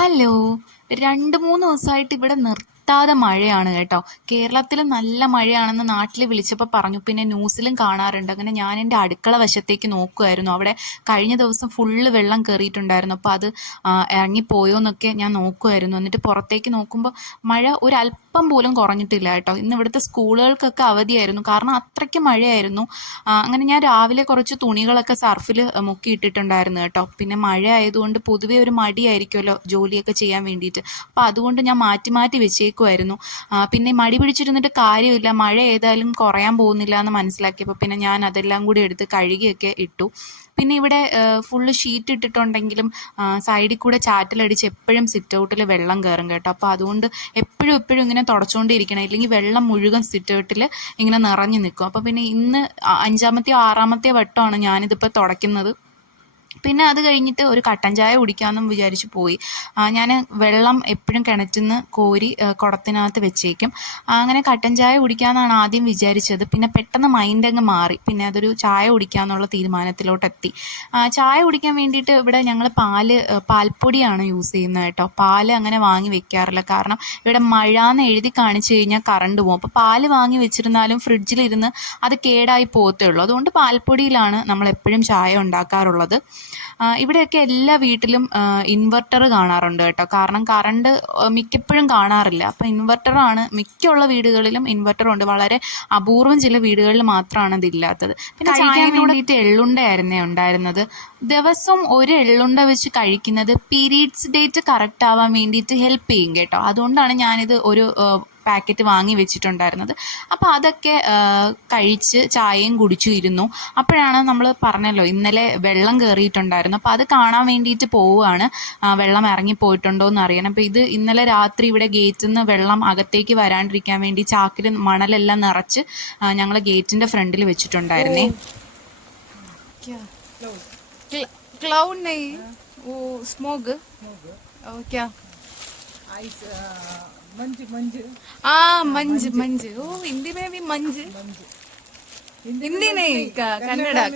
Hello. 2-3 ദിവസമായിട്ട് ഇവിടെ നിർത്താതെ മഴയാണ് കേട്ടോ. കേരളത്തിൽ നല്ല മഴയാണെന്ന് നാട്ടിൽ വിളിച്ചപ്പോൾ പറഞ്ഞു. പിന്നെ ന്യൂസിലും കാണാറുണ്ട്. അങ്ങനെ ഞാൻ എൻ്റെ അടുക്കള വശത്തേക്ക് നോക്കുമായിരുന്നു. അവിടെ കഴിഞ്ഞ ദിവസം ഫുള്ള് വെള്ളം കയറിയിട്ടുണ്ടായിരുന്നു. അപ്പോൾ അത് ഇറങ്ങിപ്പോയോ എന്നൊക്കെ ഞാൻ നോക്കുമായിരുന്നു. എന്നിട്ട് പുറത്തേക്ക് നോക്കുമ്പോൾ മഴ ഒരല്പം പോലും കുറഞ്ഞിട്ടില്ല കേട്ടോ. ഇന്ന് ഇവിടുത്തെ സ്കൂളുകൾക്കൊക്കെ അവധിയായിരുന്നു. കാരണം അത്രയ്ക്ക് മഴയായിരുന്നു. അങ്ങനെ ഞാൻ രാവിലെ കുറച്ച് തുണികളൊക്കെ സർഫിൽ മുക്കിയിട്ടിട്ടുണ്ടായിരുന്നു കേട്ടോ. പിന്നെ മഴ ആയതുകൊണ്ട് പൊതുവേ ഒരു മടിയായിരിക്കുമല്ലോ ജോലിയൊക്കെ ചെയ്യാൻ വേണ്ടിയിട്ട്. അപ്പോൾ അതുകൊണ്ട് ഞാൻ മാറ്റി മാറ്റി വെച്ചേക്കുമായിരുന്നു. പിന്നെ മടി പിടിച്ചിരുന്നിട്ട് കാര്യമില്ല. മഴ ഏതായാലും കുറയാൻ പോകുന്നില്ല എന്ന് മനസ്സിലാക്കിയപ്പോൾ പിന്നെ ഞാൻ അതെല്ലാം കൂടി എടുത്ത് കഴുകിയൊക്കെ ഇട്ടു. പിന്നെ ഇവിടെ ഫുള്ള് ഷീറ്റ് ഇട്ടിട്ടുണ്ടെങ്കിലും സൈഡിൽ കൂടെ ചാറ്റലടിച്ച് എപ്പോഴും സിറ്റ് ഔട്ടിൽ വെള്ളം കയറും കേട്ടോ. അപ്പോൾ അതുകൊണ്ട് എപ്പോഴും ഇങ്ങനെ തുടച്ചുകൊണ്ടിരിക്കണം. ഇല്ലെങ്കിൽ വെള്ളം മുഴുവൻ സിറ്റ് ഔട്ടിൽ ഇങ്ങനെ നിറഞ്ഞു നിൽക്കും. അപ്പോൾ പിന്നെ ഇന്ന് 5-ാമത്തെയോ 6-ാമത്തെയോ വട്ടമാണ് ഞാനിതിപ്പോൾ തുടയ്ക്കുന്നത്. പിന്നെ അത് കഴിഞ്ഞിട്ട് ഒരു കട്ടൻ ചായ കുടിക്കാമെന്നും വിചാരിച്ച് പോയി. ഞാൻ വെള്ളം എപ്പോഴും കിണറ്റിൽ നിന്ന് കോരി കുടത്തിനകത്ത് വെച്ചേക്കും. അങ്ങനെ കട്ടൻ ചായ കുടിക്കാമെന്നാണ് ആദ്യം വിചാരിച്ചത്. പിന്നെ പെട്ടെന്ന് മൈൻഡ് അങ്ങ് മാറി. പിന്നെ അതൊരു ചായ കുടിക്കാമെന്നുള്ള തീരുമാനത്തിലോട്ടെത്തി. ചായ കുടിക്കാൻ വേണ്ടിയിട്ട് ഇവിടെ ഞങ്ങൾ പാൽപ്പൊടിയാണ് യൂസ് ചെയ്യുന്നത് കേട്ടോ. പാല് അങ്ങനെ വാങ്ങി വെക്കാറില്ല. കാരണം ഇവിടെ മഴ എന്ന് എഴുതി കാണിച്ചു കഴിഞ്ഞാൽ കറണ്ട് പോകും. അപ്പോൾ പാല് വാങ്ങി വെച്ചിരുന്നാലും ഫ്രിഡ്ജിലിരുന്ന് അത് കേടായി പോകത്തേ ഉള്ളൂ. അതുകൊണ്ട് പാൽപ്പൊടിയിലാണ് നമ്മൾ എപ്പോഴും ചായ ഉണ്ടാക്കാറുള്ളത്. ഇവിടെയൊക്കെ എല്ലാ വീട്ടിലും ഇൻവെർട്ടർ കാണാറുണ്ട് കേട്ടോ. കാരണം കറണ്ട് മിക്കപ്പോഴും കാണാറില്ല. അപ്പോൾ ഇൻവെർട്ടറാണ് മിക്കുള്ള വീടുകളിലും ഇൻവെർട്ടറുണ്ട്. വളരെ അപൂർവം ചില വീടുകളിൽ മാത്രമാണ് ഇതില്ലാത്തത്. പിന്നെ കഴിക്കാൻ വേണ്ടിയിട്ട് എള്ളുണ്ടയായിരുന്നേ ഉണ്ടായിരുന്നത്. ദിവസവും ഒരു എള്ളുണ്ട വെച്ച് കഴിക്കുന്നത് പീരീഡ്സ് ഡേറ്റ് കറക്റ്റ് ആവാൻ വേണ്ടിയിട്ട് ഹെൽപ്പ് ചെയ്യും കേട്ടോ. അതുകൊണ്ടാണ് ഞാനിത് ഒരു പാക്കറ്റ് വാങ്ങി വെച്ചിട്ടുണ്ടായിരുന്നത്. അപ്പോൾ അതൊക്കെ കഴിച്ച് ചായയും കുടിച്ചു ഇരുന്നു. അപ്പോഴാണ് നമ്മൾ പറഞ്ഞല്ലോ ഇന്നലെ വെള്ളം കയറിയിട്ടുണ്ടായിരുന്നു. അപ്പോൾ അത് കാണാൻ വേണ്ടിയിട്ട് പോവുകയാണ്. വെള്ളം ഇറങ്ങിപ്പോയിട്ടുണ്ടോ എന്ന് അറിയണം. അപ്പോൾ ഇത് ഇന്നലെ രാത്രി ഇവിടെ ഗേറ്റിൽ നിന്ന് വെള്ളം അകത്തേക്ക് വരാണ്ടിരിക്കാൻ വേണ്ടി ചാക്കിൽ മണലെല്ലാം നിറച്ച് ഞങ്ങൾ ഗേറ്റിൻ്റെ ഫ്രണ്ടിൽ വെച്ചിട്ടുണ്ടായിരുന്നേ. क्लाउड नहीं, वो स्मोग क्या मंज मंज मंज मंज ओ हिंदी में भी मंज, हिंदी नहीं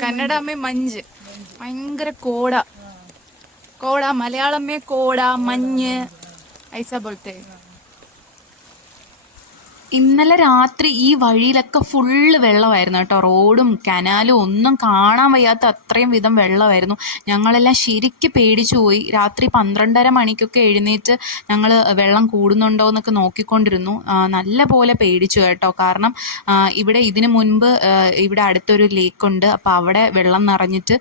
कन्नड़ा में मंज. भयंकर कोड़ा कोड़ा, मलयालम में कोड़ा मഞ്ഞ് ऐसा बोलते हैं. ഇന്നലെ രാത്രി ഈ വഴിയിലൊക്കെ ഫുള്ള് വെള്ളമായിരുന്നു കേട്ടോ. റോഡും കനാലും ഒന്നും കാണാൻ വയ്യാത്ത അത്രയും വിധം വെള്ളമായിരുന്നു. ഞങ്ങളെല്ലാം ശരിക്കും പേടിച്ചു പോയി. രാത്രി 12:30 മണിക്കൊക്കെ എഴുന്നേറ്റ് ഞങ്ങൾ വെള്ളം കൂടുന്നുണ്ടോ എന്നൊക്കെ നോക്കിക്കൊണ്ടിരുന്നു. നല്ല പോലെ പേടിച്ചു കേട്ടോ. കാരണം ഇവിടെ ഇതിനു മുൻപ് ഇവിടെ അടുത്തൊരു ലേക്കുണ്ട്. അപ്പോൾ അവിടെ വെള്ളം നിറഞ്ഞിട്ട്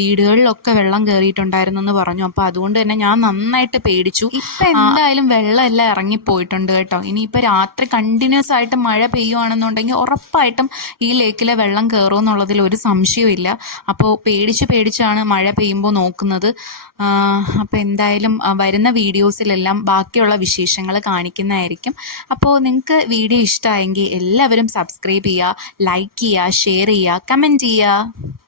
വീടുകളിലൊക്കെ വെള്ളം കയറിയിട്ടുണ്ടായിരുന്നു എന്ന് പറഞ്ഞു. അപ്പോൾ അതുകൊണ്ട് തന്നെ ഞാൻ നന്നായിട്ട് പേടിച്ചു. ഇപ്പം എന്തായാലും വെള്ളം എല്ലാം ഇറങ്ങിപ്പോയിട്ടുണ്ട് കേട്ടോ. ഇനിയിപ്പോൾ രാത്രി കണ്ടിന്യൂസ് ആയിട്ട് മഴ പെയ്യുവാണെന്നുണ്ടെങ്കിൽ ഉറപ്പായിട്ടും ഈ ലേക്കിലെ വെള്ളം കയറും എന്നുള്ളതിൽ ഒരു സംശയവും. അപ്പോൾ പേടിച്ചാണ് മഴ പെയ്യുമ്പോൾ നോക്കുന്നത്. അപ്പോൾ എന്തായാലും വരുന്ന വീഡിയോസിലെല്ലാം ബാക്കിയുള്ള വിശേഷങ്ങൾ കാണിക്കുന്നതായിരിക്കും. അപ്പോൾ നിങ്ങൾക്ക് വീഡിയോ ഇഷ്ടമായെങ്കിൽ എല്ലാവരും സബ്സ്ക്രൈബ് ചെയ്യുക, ലൈക്ക് ചെയ്യുക, ഷെയർ ചെയ്യുക, കമൻറ്റ് ചെയ്യുക.